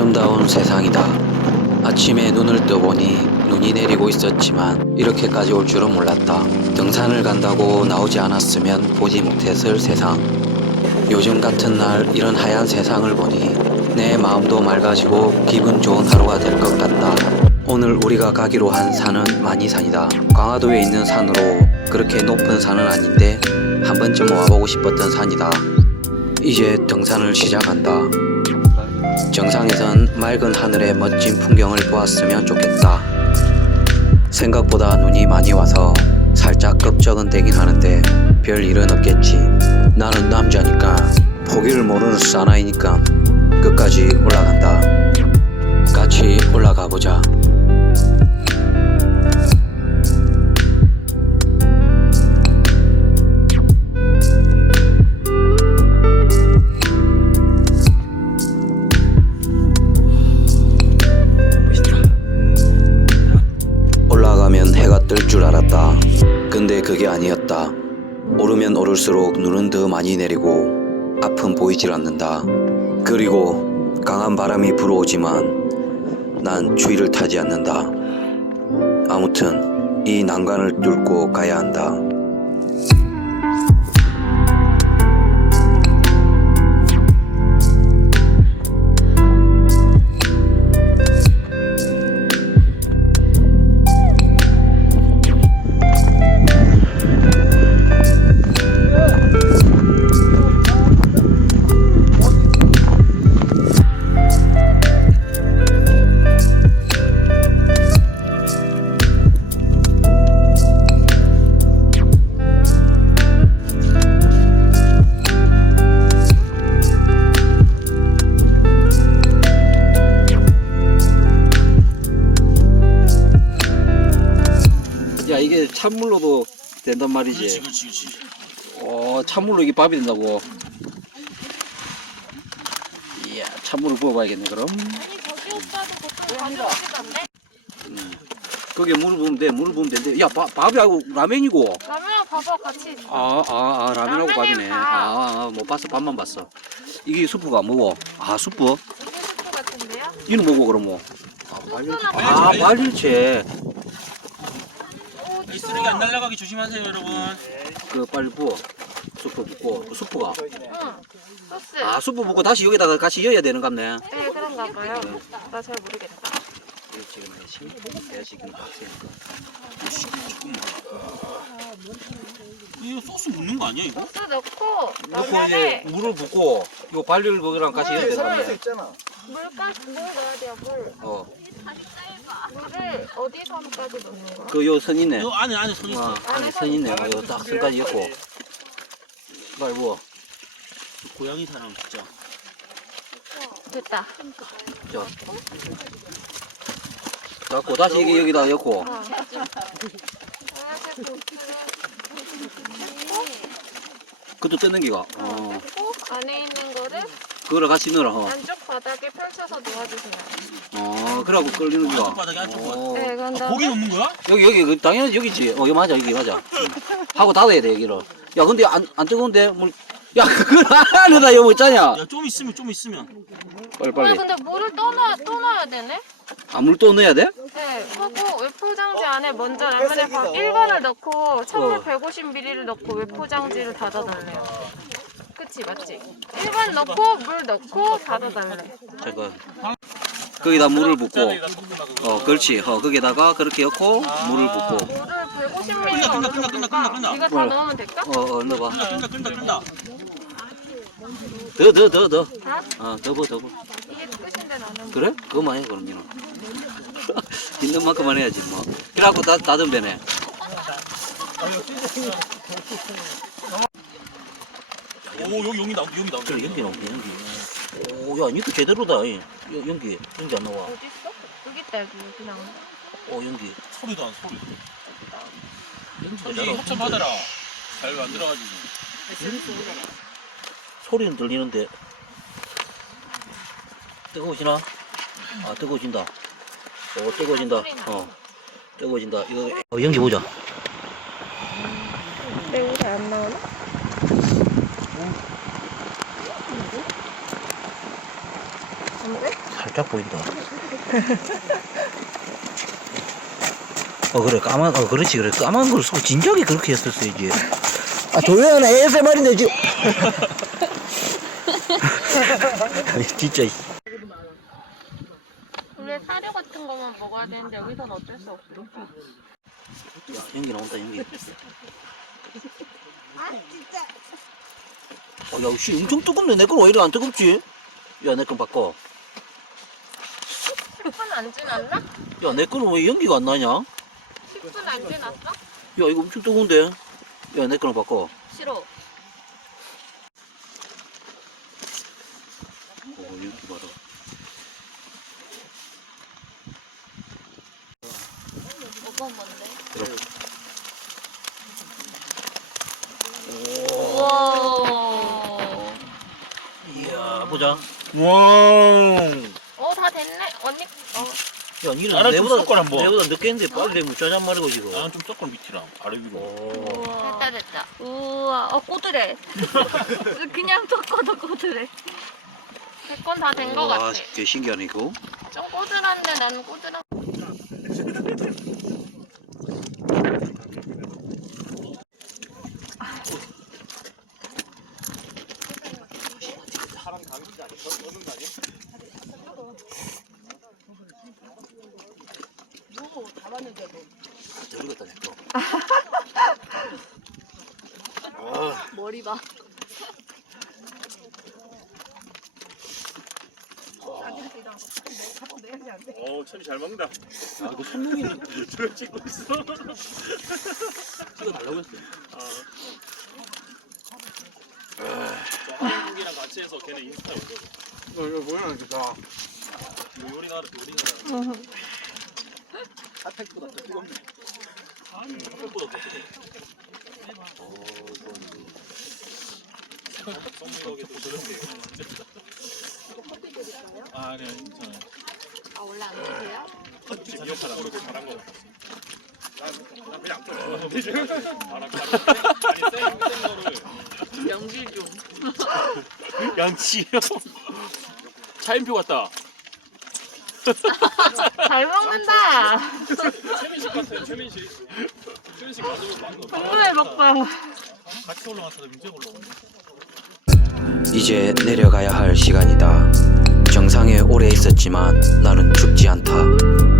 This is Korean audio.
아름다운 세상이다. 아침에 눈을 떠보니 눈이 내리고 있었지만 이렇게까지 올 줄은 몰랐다. 등산을 간다고 나오지 않았으면 보지 못했을 세상. 요즘 같은 날 이런 하얀 세상을 보니 내 마음도 맑아지고 기분 좋은 하루가 될 것 같다. 오늘 우리가 가기로 한 산은 만이산이다. 강화도에 있는 산으로 그렇게 높은 산은 아닌데 한 번쯤 와보고 싶었던 산이다. 이제 등산을 시작한다. 정상에선 맑은 하늘의 멋진 풍경을 보았으면 좋겠다. 생각보다 눈이 많이 와서 살짝 걱정은 되긴 하는데 별 일은 없겠지. 나는 남자니까 포기를 모르는 사나이니까 끝까지 올라간다. 그게 아니었다. 오르면 오를수록 눈은 더 많이 내리고 앞은 보이질 않는다. 그리고 강한 바람이 불어오지만 난 추위를 타지 않는다. 아무튼 이 난간을 뚫고 가야 한다. 찬물로도 된단 말이지. 그렇지 그렇지 어 찬물로 이게 밥이 된다고. 이야 찬물을 부어봐야겠네 그럼. 아니 저기 오빠도 보통 가져오지도 않네? 거기에 물을 부으면 돼. 물을 부으면 되는데. 야 밥, 밥이 아니고 라면이고. 라면 밥하고 같이 있어 아, 아, 아 라면하고 라면이랑 밥이네. 밥. 아, 아, 못 봤어. 밥만 봤어. 이게 수프가 뭐고? 아, 수프? 이게 수프 같은데요? 이는 뭐고 그럼 뭐? 소스나 아, 말일체. 오, 이 쓰레기 안 날라가게 조심하세요 여러분 그 빨리 부어. 수프 붓고 수프가. 응 소스 아, 수프 붓고 다시 여기다가 같이 여야 되는 갑네. 네 그런가 봐요 나 잘 모르겠다 이거 지금 해야지. 내가 지금 박스니까. 이거 소스 묻는 거 아니야 이거? 소스 넣고 넣고 이제 라면에 물을 붓고 이거 발릴 거기랑 같이 여야 되는 갑네. 물까지 물 넣어야 돼요 물 어. 물을 어디선까지 넣는 거야? 그 요선 있네. 이 안에 안에 손 있어 아, 안에 선 있네. 어, 요딱 선까지. 빨리 부어. 고양이 사람 진짜 됐다 자. 갖고 다시 이게 여기다 엮고. 어. 그것도 뜯는 기가. 어. 꼭 안에 있는 거를 그거를 같이 넣어라. 어. 안쪽 바닥에 펼쳐서 놓아주세요 어. 그래갖고 끌리는. 안쪽 바닥에 안쪽 바닥 어. 네 그런 아, 고기 다음에 넣는 거야? 여기 여기 그 당연히 여기지. 어 여기 맞아 여기 맞아. 응. 하고 닫아야 돼 여기를. 야 근데 안, 안 뜨거운데 물. 야 그걸 안에다 여보 있잖냐. 야 좀 있으면 좀 있으면 빨리 왜 빨리. 근데 물을 또 넣어 또 넣어야 되네? 아 물 또 넣어야 돼? 네, 하고 외포장지 안에 먼저 라면에 밥 1번을 넣고 찬물 150ml를 넣고 외포장지를 닫아달래요. 그치 맞지? 1번 넣고 물 넣고 닫아달래. 잠깐. 거기다 물을 붓고. 어 그렇지. 어 거기다가 그렇게 넣고 물을 붓고. 물을 150ml 끝나, 어느 끝나, 끝나, 끝나, 끝나. 이거 다 뭐야? 넣으면 될까? 어, 어 넣어봐. 끈다 끈다 끈다 끈다 더더 더 더. 다? 어 더버 더버. 이게 끝인데 나는 그래? 그거만 해 그럼 니는. 있는 만큼만 해야지 뭐. 그래갖고 다 닫으면 되네. 오 여기 여기 나오 여기 나오 그래 연기 나오네 연기. 오, 야 니도 제대로다. 이. 야, 연기 연기 안 나와. 어디 있어? 여기 있다 여기 그냥. 어 연기. 소리도 안 소리 연기 천지 잘 협찬 받아라 잘 만들어가지고 소리는 들리는데 뜨거워지나? 아 뜨거워진다. 어 뜨거워진다. 어 뜨거워진다. 이거 어, 연기 보자. 내 옷이 안 나오나? 살짝 보인다. 어 그래 까만 어 그렇지 그래 까만 걸 쓰고 진작에 그렇게 했었어야지. 아 조용한 ASMR인데 지금. 아니, 진짜. 이- 원래 사료 같은 거만 먹어야 되는데 여기서는 어쩔 수 없으니까. 연기 나온다 연기. 아 진짜 어, 야, 씨, 엄청 뜨겁네. 내 건 왜 이렇게 안 뜨겁지? 야, 내 건 바꿔. 10분 안 지났나? 야, 내 거는 왜 연기가 안 나냐? 야, 10분 안 지났어? 이거 엄청 뜨거운데? 야, 내 거는 바꿔. 싫어. 오, 연기 봐라. 뭐가 뭔데? 그래. 우와. 이야, 보자. 와. 어, 다 됐네. 언니, 어, 야, 니는 나는 좀 내보다, 섞어라, 한번. 내보다 늦게 했는데 빨리 되면 짜잔 말이고, 지금. 나는 좀 섞어 밑이랑 바로 위로. 오. 됐다, 됐다. 우와, 어, 꼬드래. 그냥 섞어도 꼬드래. 100건 다 된 거 와, 같아. 꽤 신기하네, 이거. 좀 꼬들한데 나는 꼬들한. 저리겠다, 내 거. 머리 봐. 어, 참이 잘 먹는다. 야, 이거 손목이 저 찍고 있어. 찍어 달라고 했어. 저 한국이랑 같이 해서 걔네 인스타 올려. 이거 이거 뭐야 진짜 이거 요리나라 요리나라. 핫팩보다 더 뜨겁네. 아니, 한국보다 더 뜨거워. 또. 아. 아, 드세요? 지금 역할 안 그렇게 잘한 거 좀. 양치요. 차인표 같다. 잘 먹는다. 최민식 같아요, 최민식. 최민식 맞으면 맞는 거. 정말 먹방. 같이 올라가서 민재 올라가. 이제 내려가야 할 시간이다. 정상에 오래 있었지만 나는 죽지 않다.